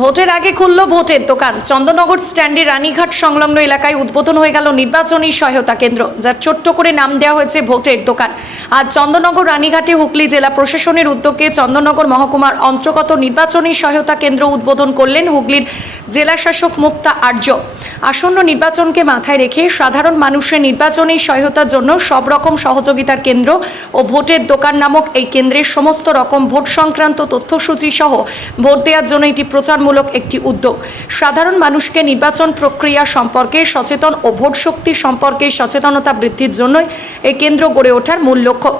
ভোটের আগে খুলল ভোটের দোকান। চন্দননগর স্ট্যান্ডে রানীঘাট সংলগ্ন এলাকায় উদ্বোধন হয়ে গেল নির্বাচনী সহায়তা কেন্দ্র, যার ছোট্ট করে নাম দেওয়া হয়েছে ভোটের দোকান। আজ চন্দননগর রানীঘাটে হুগলি জেলা প্রশাসনের উদ্যোগে চন্দননগর মহকুমার অন্তর্গত নির্বাচনী সহায়তা কেন্দ্র উদ্বোধন করলেন হুগলির জেলা শাসক মুক্তা আর্য। আসন্ন নির্বাচনকে মাথায় রেখে সাধারণ মানুষের নির্বাচনী সহায়তার জন্য সব রকম সহযোগিতার কেন্দ্র ও ভোটের দোকান নামক এই কেন্দ্রের সমস্ত রকম ভোট সংক্রান্ত তথ্যসূচি সহ ভোট দেওয়ার জন্য এটি প্রচারমূলক একটি উদ্যোগ। সাধারণ মানুষকে নির্বাচন প্রক্রিয়া সম্পর্কে সচেতন ও ভোট শক্তি সম্পর্কে সচেতনতা বৃদ্ধির জন্যই এই কেন্দ্র গড়ে ওঠার মূল লক্ষ্য।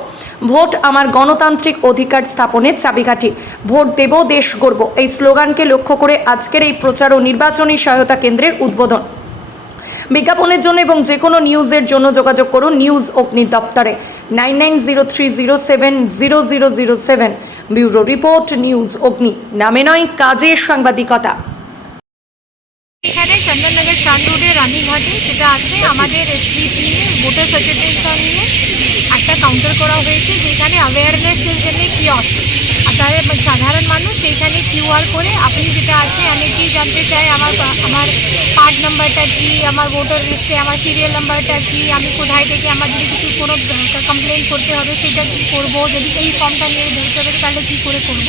ভোট আমার গণতান্ত্রিক অধিকার স্থাপনের চাবিকাঠি। ভোট দেব, দেশ গড়ব। এই স্লোগানকে লক্ষ্য করে আজকের এই প্রচার ও নির্বাচনী সহায়তা কেন্দ্রের উদ্বোধন। বিজ্ঞাপনের জন্য এবং যে কোনো নিউজের জন্য যোগাযোগ করুন নিউজ অগ্নি দপ্তরে। Nine nine zero three zero seven zero zero zero seven. Bureau report, news Agni. নামে নয়, কাজের সাংবাদিকতা। এখানে চন্দননগর স্ট্যান্ড রোডে রানীঘাটে সেটা আছে আমাদের স্ট্রিট নিয়ে ভোটার সচেতনতা নিয়ে একটা কাউন্টার করা হয়েছে, যেখানে অ্যাওয়ারনেসের জন্য কিয়স্ক সাধারণ মানুষ সেইখানে কিউআর করে আপনি যেটা আছে, আমি কি জানতে চাই, আমার আমার কার্ড নাম্বারটা কি, আমার ভোটার লিস্টে আমার সিরিয়াল নাম্বারটা কি, আমি কোথায় থেকে আমার যদি কিছু কোনো কমপ্লেন করতে হবে, সেটা কী করব? যদি এই ফর্মটা নিয়ে ধরতে হবে, তাহলে কী করে করব?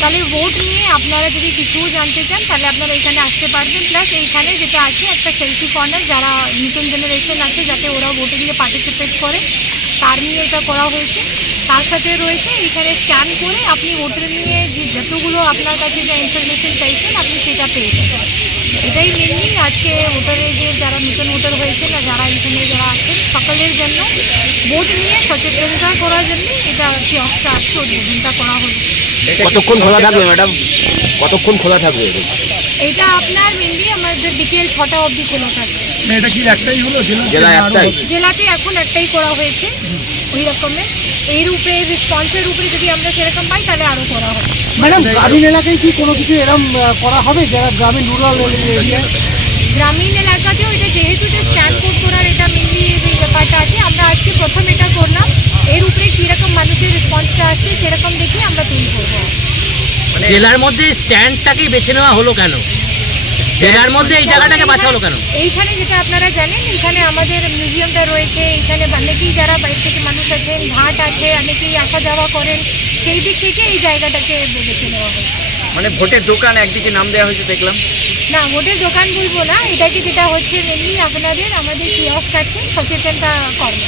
তাহলে ভোট নিয়ে আপনারা যদি কিছু জানতে চান, তাহলে আপনারা এখানে আসতে পারবেন। প্লাস এইখানে যেটা আছে, একটা সেলফি কর্নার যারা নতুন জেনারেশন আছে, যাতে ওরা ভোটিংয়ে পার্টিসিপেট করে, তার নিয়ে এটা করা হয়েছে। তার সাথে রয়েছে এখানে স্ক্যান করে আপনি ভোটার নিয়ে যে যতগুলো আপনার কাছে যে ইনফরমেশন চাইছেন আপনি সেটা পেয়ে যাবেন। এটাই মেনলি আজকে ভোটারে যে যারা নতুন ভোটার হয়েছে না যারা এখানে যারা আছেন সকলের জন্য ভোট নিয়ে সচেতনতা করার জন্য এটা কিয়স্কটা আজকে উদ্বোধনটা করা হয়েছে কতক্ষণ খোলা থাকবে ম্যাডাম কতক্ষণ খোলা থাকবে এটা? আপনার মেনলি আমাদের বিকেল ছটা অবধি খোলা থাকে না, এটা কি একটাই হলো? জেলা জেলায় একটাই। জেলাতে এখন একটাই করা হয়েছে। ওই রকমের এই রূপে রেসপন্সের উপরে যদি আমরা সেরকম পাই তাহলে আরও করা হবে। ম্যাডাম গ্রামীণ এলাকায় কি কোনো কিছু এরকম করা হবে? যারা গ্রামীণ রুরাল এরিয়া? গ্রামীণ এলাকাতেও এটা যেহেতু যে স্ক্যান কোড করার এটা মেনলি যে ব্যাপারটা আছে আমরা আজকে প্রথম এটা করলাম। এর উপরে কীরকম মানুষের রেসপন্সটা আসছে সেরকম দেখে আমরা তৈরি করব। জেলার মধ্যে স্ট্যান্ডটাকেই বেছে নেওয়া হলো কেন? জেলার মধ্যে এই জায়গাটাকে বাছা হলো কেন এইখানে যেটা আপনারা জানেন এখানে আমাদের মিউজিয়ামটা রয়েছে এখানে অনেকেই যারা বাইরে থেকে মানুষ আছেন ঘাট আছে অনেকেই আসা যাওয়া করেন সেই দিক থেকে এই জায়গাটাকে বেছে নেওয়া হয়েছে মানে ভোটের দোকান একদিকে নাম দেওয়া হয়েছে দেখলাম না ভোটের দোকান বলবো না এটাকে যেটা হচ্ছে মেনলি আপনাদের আমাদের কিয়স্ক আছে সচেতনতা কর্ম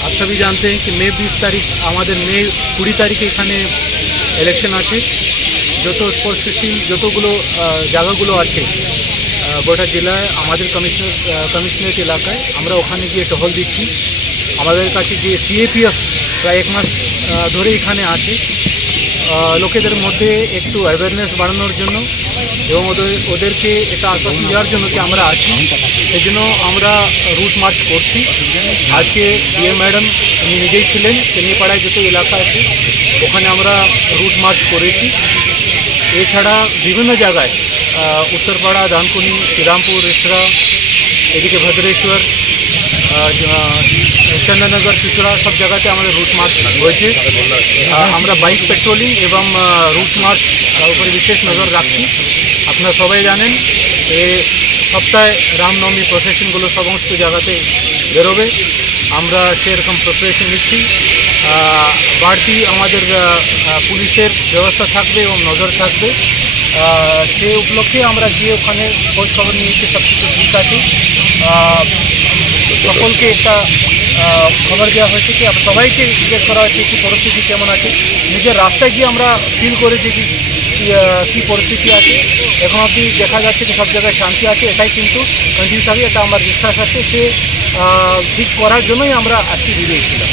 आप सभी जानते हैं कि मई बीस तारीख আমাদের মে কুড়ি তারিখে এখানে ইলেকশন আছে যত সিস্টেম যতগুলো জায়গাগুলো আছে গোটা জেলায়, আমাদের কমিশনার কমিশনারেট এলাকায় আমরা ওখানে গিয়ে টহল দিচ্ছি। আমাদের কাছে যে সিএপিএফ প্রায় এক মাস ধরে এখানে আছে। লোকেদের মধ্যে একটু অ্যাওয়ারনেস বাড়ানোর জন্য এবং ওদের, ওদেরকে এটা আশ্বাসন দেওয়ার জন্য কি আমরা আছি, সেই জন্য আমরা রুট মার্চ করছি। আজকে ডিএম ম্যাডাম উনি নিজেই ছিলেন, তেমনিপাড়ায় যত এলাকা আছে, ওখানে আমরা রুট মার্চ করেছি। এছাড়া বিভিন্ন জায়গায় উত্তরপাড়া দানকুনি শ্রীরামপুর রেসরা এদিকে ভদ্রেশ্বর চন্দননগর চুচড়া সব জায়গাতে আমাদের রুট মার্চ হয়েছে। আমরা বাইক পেট্রোলিং এবং রুট মার্চ উপরে বিশেষ নজর রাখছি। আপনারা সবাই জানেন এ সপ্তাহে রামনবমী প্রসেশনগুলো সমস্ত জায়গাতে বেরোবে। আমরা সেরকম প্রিপারেশন নিচ্ছি। বাড়তি আমাদের পুলিশের ব্যবস্থা থাকবে এবং নজর থাকবে। সে উপলক্ষে আমরা গিয়ে ওখানে খোঁজ খবর নিয়েছি সব কিছু ঠিক আছে। সকলকে একটা খবর দেওয়া হয়েছে কি সবাইকে জিজ্ঞেস করা হয়েছে কি পরিস্থিতি কেমন আছে। নিজের রাস্তায় গিয়ে আমরা ফিল করেছি কি কি, পরিস্থিতি আছে। এখন অবধি দেখা যাচ্ছে কি সব জায়গায় শান্তি আছে এটাই কিন্তু কন্টিনিউ থাকবে এটা আমার বিশ্বাস আছে। সে ঠিক করার জন্যই আমরা আজকে বেরিয়েছিলাম।